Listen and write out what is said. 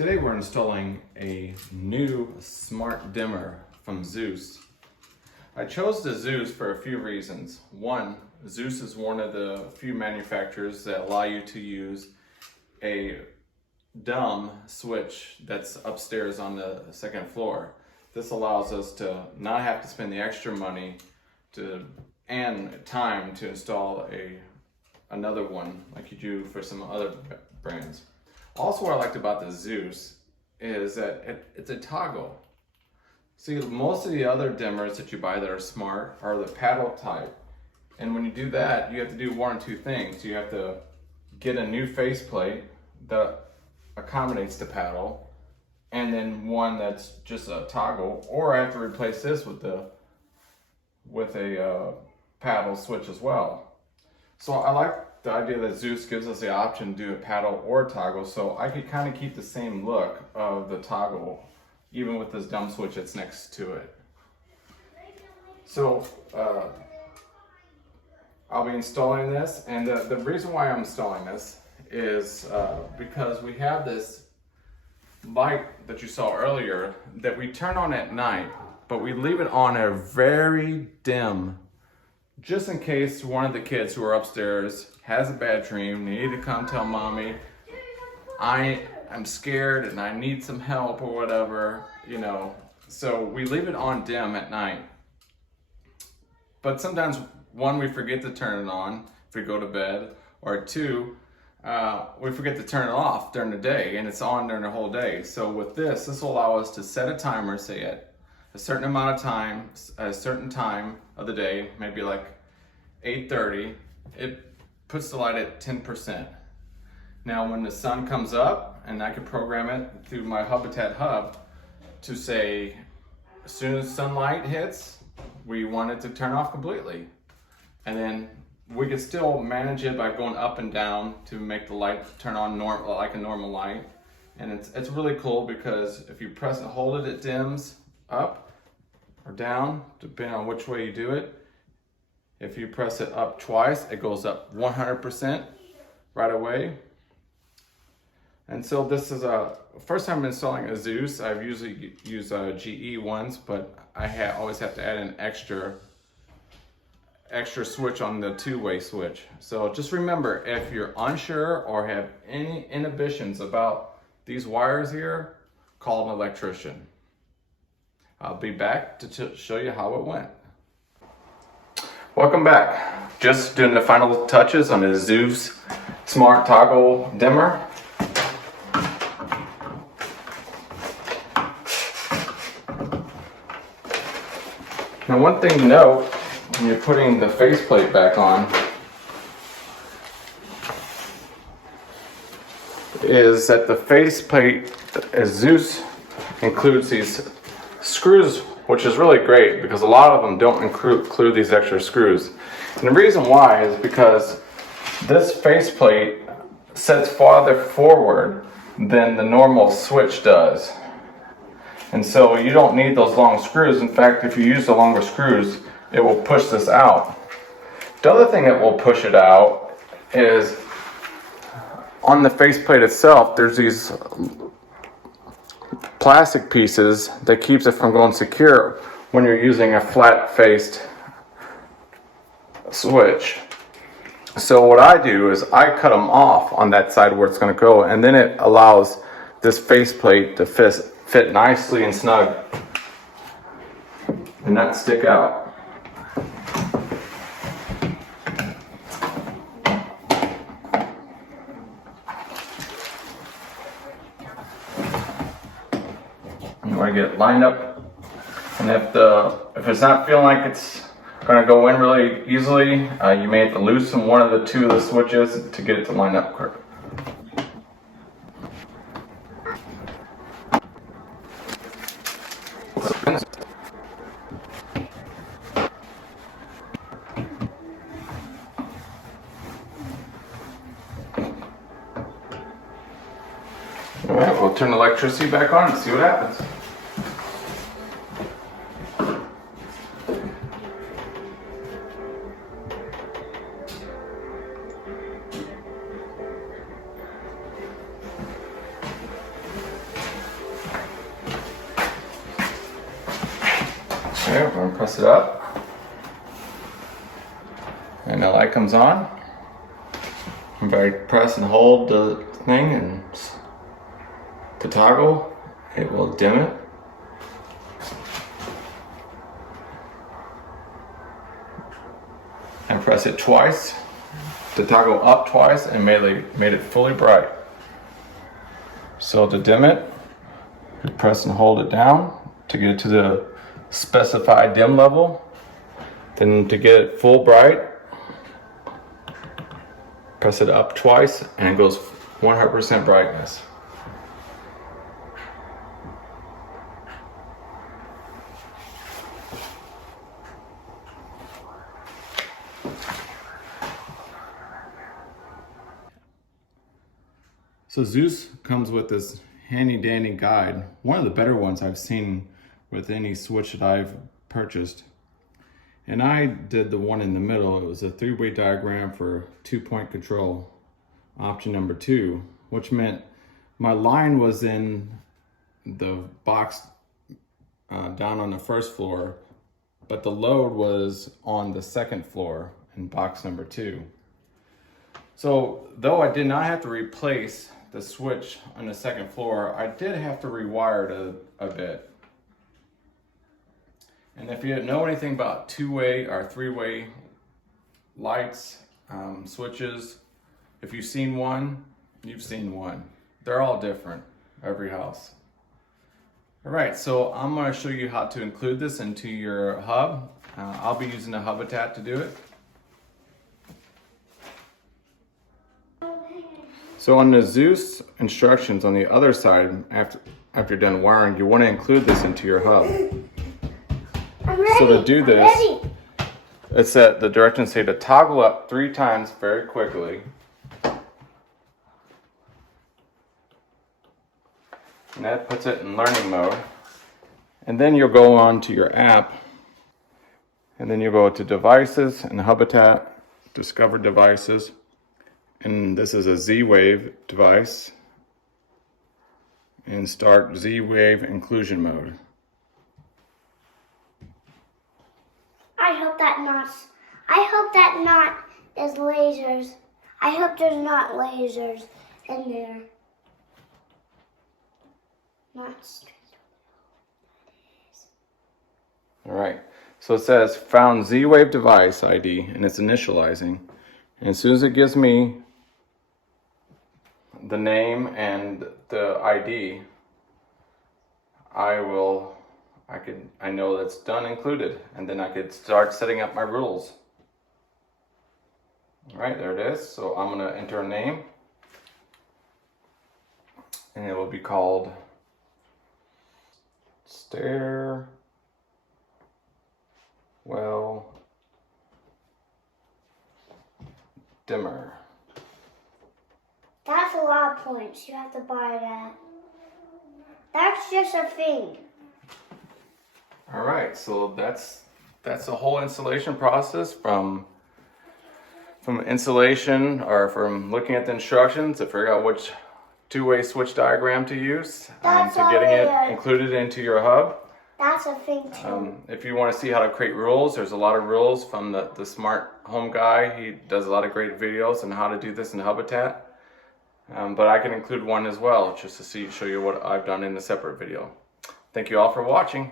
Today we're installing a new smart dimmer from Zooz. I chose the Zooz for a few reasons. One, Zooz is one of the few manufacturers that allow you to use a dumb switch that's upstairs on the second floor. This allows us to not have to spend the extra money and time to install another one like you do for some other brands. Also, what I liked about the Zooz is that it's a toggle. See, most of the other dimmers that you buy that are smart are the paddle type. And when you do that, you have to do one or two things. You have to get a new faceplate that accommodates the paddle, and then one that's just a toggle, or I have to replace this with a paddle switch as well. So I like the idea that Zooz gives us the option to do a paddle or toggle, so I could kind of keep the same look of the toggle even with this dumb switch that's next to it. So I'll be installing this, and the reason why I'm installing this is because we have this light that you saw earlier that we turn on at night, but we leave it on a very dim, just in case one of the kids who are upstairs has a bad dream, they need to come tell mommy, I'm scared and I need some help or whatever, you know. So we leave it on dim at night. But sometimes, one, we forget to turn it on if we go to bed, or two, we forget to turn it off during the day, and it's on during the whole day. So with this will allow us to set a timer, say at a certain amount of time, a certain time of the day, maybe like 8:30, it puts the light at 10%. Now when the sun comes up, and I can program it through my Habitat hub to say, as soon as sunlight hits, we want it to turn off completely. And then we can still manage it by going up and down to make the light turn on like a normal light. And it's really cool because if you press and hold it, it dims up or down, depending on which way you do it. If you press it up twice, it goes up 100% right away. And so this is first time installing a Zooz. I've usually used GE ones, but I always have to add an extra switch on the two-way switch. So just remember, if you're unsure or have any inhibitions about these wires here, call an electrician. I'll be back to show you how it went. Welcome back. Just doing the final touches on the Zooz Smart Toggle Dimmer. Now, one thing to note when you're putting the faceplate back on is that the faceplate, as Zooz includes these screws, which is really great because a lot of them don't include these extra screws. And the reason why is because this faceplate sets farther forward than the normal switch does. And so you don't need those long screws. In fact, if you use the longer screws, it will push this out. The other thing that will push it out is on the faceplate itself, there's these plastic pieces that keeps it from going secure when you're using a flat-faced switch. So what I do is I cut them off on that side where it's going to go, and then it allows this faceplate to fit nicely and snug and not stick out. You want to get it lined up, and if it's not feeling like it's going to go in really easily, you may have to loosen one of the two of the switches to get it to line up correctly. Alright, we'll turn the electricity back on and see what happens. Okay, we're gonna press it up. And the light comes on. If I press and hold the thing and to toggle, it will dim it. And press it twice to toggle up twice and made it fully bright. So to dim it, you press and hold it down to get it to the specified dim level. Then to get it full bright, press it up twice and it goes 100% brightness. So Zooz comes with this handy dandy guide, one of the better ones I've seen with any switch that I've purchased. And I did the one in the middle. It was a 3-way diagram for 2-point control, option number 2, which meant my line was in the box down on the first floor, but the load was on the second floor in box number 2. So though I did not have to replace the switch on the second floor, I did have to rewire it a bit. And if you know anything about 2-way or 3-way lights, switches, if you've seen one, you've seen one. They're all different, every house. All right, so I'm gonna show you how to include this into your hub. I'll be using a Habitat to do it. So on the Zooz instructions on the other side, after you're done wiring, you want to include this into your hub. So to do this, it's that the directions say to toggle up 3 times very quickly. And that puts it in learning mode. And then you'll go on to your app, and then you'll go to devices and Habitat, discover devices. And this is a Z-Wave device. And start Z-Wave inclusion mode. I hope that not is lasers. I hope there's not lasers in there. Not straight. All right, so it says found Z-Wave device ID and it's initializing. And as soon as it gives me the name and the ID, I know that's done included, and then I could start setting up my rules. All right, there it is. So I'm gonna enter a name, and it will be called Stairwell Dimmer. That's a lot of points. You have to buy that. That's just a thing. All right, so that's the whole installation process from installation or from looking at the instructions to figure out which 2-way switch diagram to use to getting it included into your hub. That's a thing too. If you want to see how to create rules, there's a lot of rules from the smart home guy. He does a lot of great videos on how to do this in Habitat. But I can include one as well, just to show you what I've done in a separate video. Thank you all for watching.